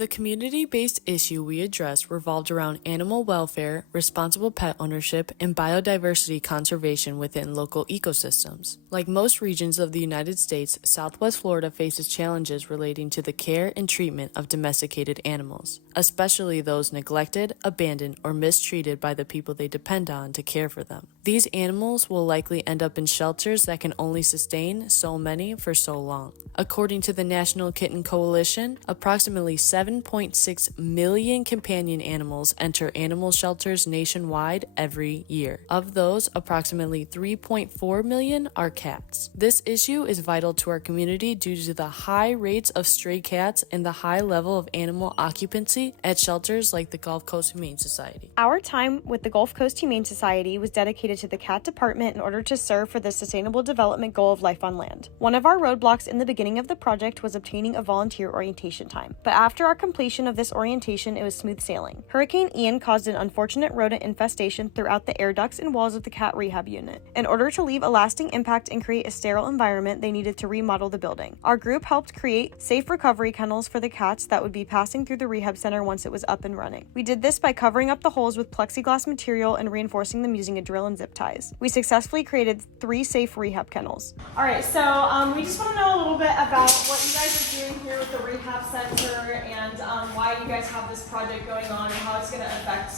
The community-based issue we addressed revolved around animal welfare, responsible pet ownership, and biodiversity conservation within local ecosystems. Like most regions of the United States, Southwest Florida faces challenges relating to the care and treatment of domesticated animals, especially those neglected, abandoned, or mistreated by the people they depend on to care for them. These animals will likely end up in shelters that can only sustain so many for so long. According to the National Kitten Coalition, approximately 7.6 million companion animals enter animal shelters nationwide every year. Of those, approximately 3.4 million are cats. This issue is vital to our community due to the high rates of stray cats and the high level of animal occupancy at shelters like the Gulf Coast Humane Society. Our time with the Gulf Coast Humane Society was dedicated to the cat department in order to serve for the Sustainable Development Goal of Life on Land. One of our roadblocks in the beginning of the project was obtaining a volunteer orientation time, but after our completion of this orientation, it was smooth sailing. Hurricane Ian caused an unfortunate rodent infestation throughout the air ducts and walls of the cat rehab unit. In order to leave a lasting impact and create a sterile environment, they needed to remodel the building. Our group helped create safe recovery kennels for the cats that would be passing through the rehab center once it was up and running. We did this by covering up the holes with plexiglass material and reinforcing them using a drill and zip ties. We successfully created 3 safe rehab kennels. All right, so we just want to know a little bit about what you guys are doing here with the rehab center and why you guys have this project going on and how it's going to affect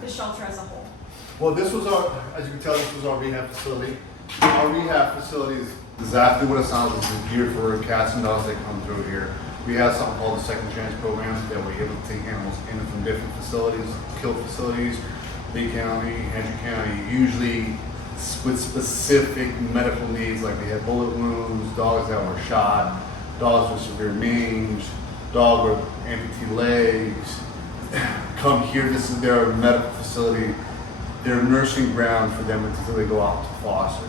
the shelter as a whole. Well, this was as you can tell, this was our rehab facility. Our rehab facility is exactly what it sounds like. It's geared for cats and dogs that come through here. We have something called the Second Chance Program that we're able to take animals in from different facilities, kill facilities, Lee County, Hendry County, usually with specific medical needs, like they had bullet wounds, dogs that were shot, dogs with severe mange, dog with amputee legs. Come here, this is their medical facility, their nursing ground for them until they go out to foster.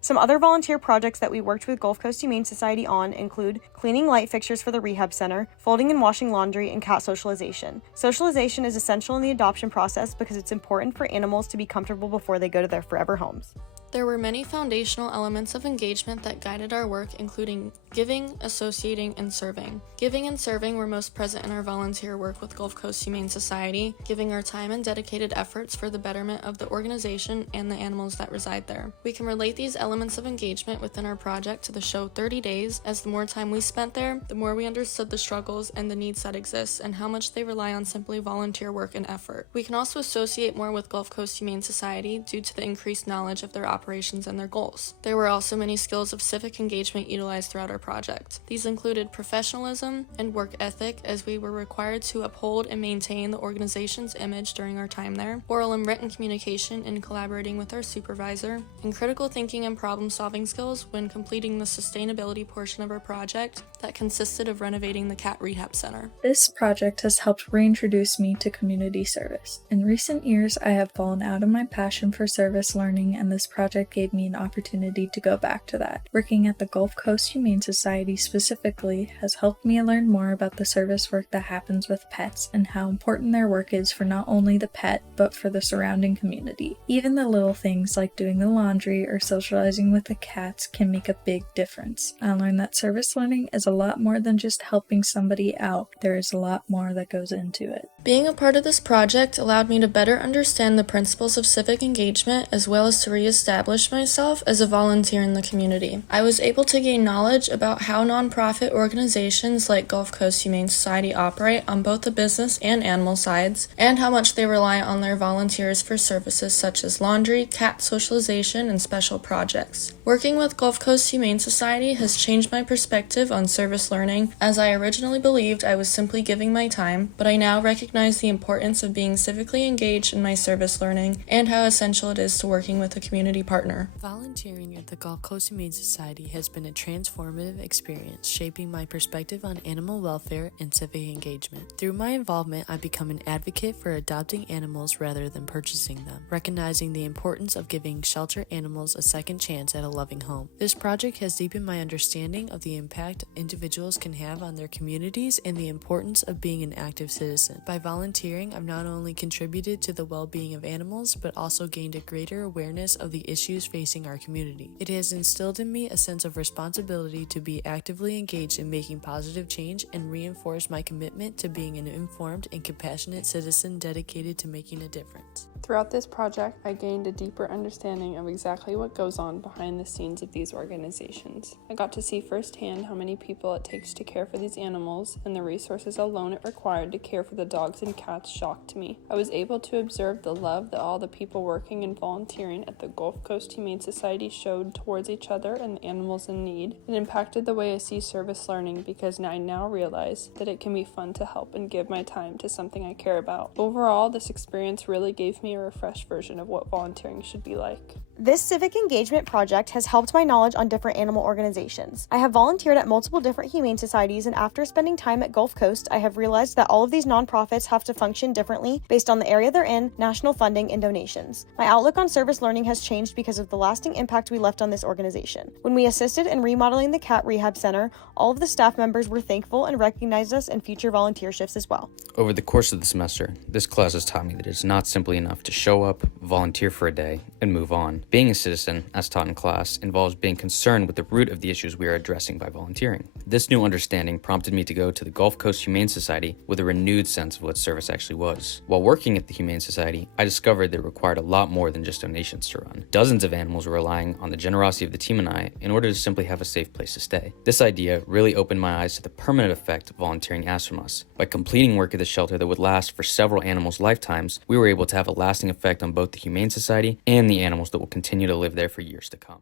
Some other volunteer projects that we worked with Gulf Coast Humane Society on include cleaning light fixtures for the rehab center, folding and washing laundry, and cat socialization. Socialization is essential in the adoption process because it's important for animals to be comfortable before they go to their forever homes. There were many foundational elements of engagement that guided our work, including giving, associating, and serving. Giving and serving were most present in our volunteer work with Gulf Coast Humane Society, giving our time and dedicated efforts for the betterment of the organization and the animals that reside there. We can relate these elements of engagement within our project to the show 30 Days, as the more time we spent there, the more we understood the struggles and the needs that exist and how much they rely on simply volunteer work and effort. We can also associate more with Gulf Coast Humane Society due to the increased knowledge of their operations and their goals. There were also many skills of civic engagement utilized throughout our project. These included professionalism and work ethic, as we were required to uphold and maintain the organization's image during our time there, oral and written communication and collaborating with our supervisor, and critical thinking and problem-solving skills when completing the sustainability portion of our project that consisted of renovating the cat rehab center. This project has helped reintroduce me to community service. In recent years, I have fallen out of my passion for service learning, and this project gave me an opportunity to go back to that. Working at the Gulf Coast Humane Society specifically has helped me learn more about the service work that happens with pets and how important their work is for not only the pet, but for the surrounding community. Even the little things like doing the laundry or socializing with the cats can make a big difference. I learned that service learning is a lot more than just helping somebody out. There is a lot more that goes into it. Being a part of this project allowed me to better understand the principles of civic engagement as well as to reestablish myself as a volunteer in the community. I was able to gain knowledge about how nonprofit organizations like Gulf Coast Humane Society operate on both the business and animal sides, and how much they rely on their volunteers for services such as laundry, cat socialization, and special projects. Working with Gulf Coast Humane Society has changed my perspective on service learning, as I originally believed I was simply giving my time, but I now recognize the importance of being civically engaged in my service learning and how essential it is to working with a community partner. Volunteering at the Gulf Coast Humane Society has been a transformative experience, shaping my perspective on animal welfare and civic engagement. Through my involvement, I've become an advocate for adopting animals rather than purchasing them, recognizing the importance of giving shelter animals a second chance at a loving home. This project has deepened my understanding of the impact individuals can have on their communities and the importance of being an active citizen. By By volunteering, I've not only contributed to the well-being of animals, but also gained a greater awareness of the issues facing our community. It has instilled in me a sense of responsibility to be actively engaged in making positive change and reinforce my commitment to being an informed and compassionate citizen dedicated to making a difference. Throughout this project, I gained a deeper understanding of exactly what goes on behind the scenes of these organizations. I got to see firsthand how many people it takes to care for these animals, and the resources alone it required to care for the dogs and cats shocked me. I was able to observe the love that all the people working and volunteering at the Gulf Coast Humane Society showed towards each other and the animals in need. It impacted the way I see service learning because I now realize that it can be fun to help and give my time to something I care about. Overall, this experience really gave me a refreshed version of what volunteering should be like. This civic engagement project has helped my knowledge on different animal organizations. I have volunteered at multiple different humane societies, and after spending time at Gulf Coast, I have realized that all of these nonprofits have to function differently based on the area they're in, national funding, and donations. My outlook on service learning has changed because of the lasting impact we left on this organization. When we assisted in remodeling the cat rehab center, all of the staff members were thankful and recognized us in future volunteer shifts as well. Over the course of the semester, this class has taught me that it's not simply enough to show up, volunteer for a day, and move on. Being a citizen, as taught in class, involves being concerned with the root of the issues we are addressing by volunteering. This new understanding prompted me to go to the Gulf Coast Humane Society with a renewed sense of what service actually was. While working at the Humane Society, I discovered that it required a lot more than just donations to run. Dozens of animals were relying on the generosity of the team and I in order to simply have a safe place to stay. This idea really opened my eyes to the permanent effect volunteering asks from us. By completing work at the shelter that would last for several animals' lifetimes, we were able to have a lasting effect on both the Humane Society and the animals that will continue to live there for years to come.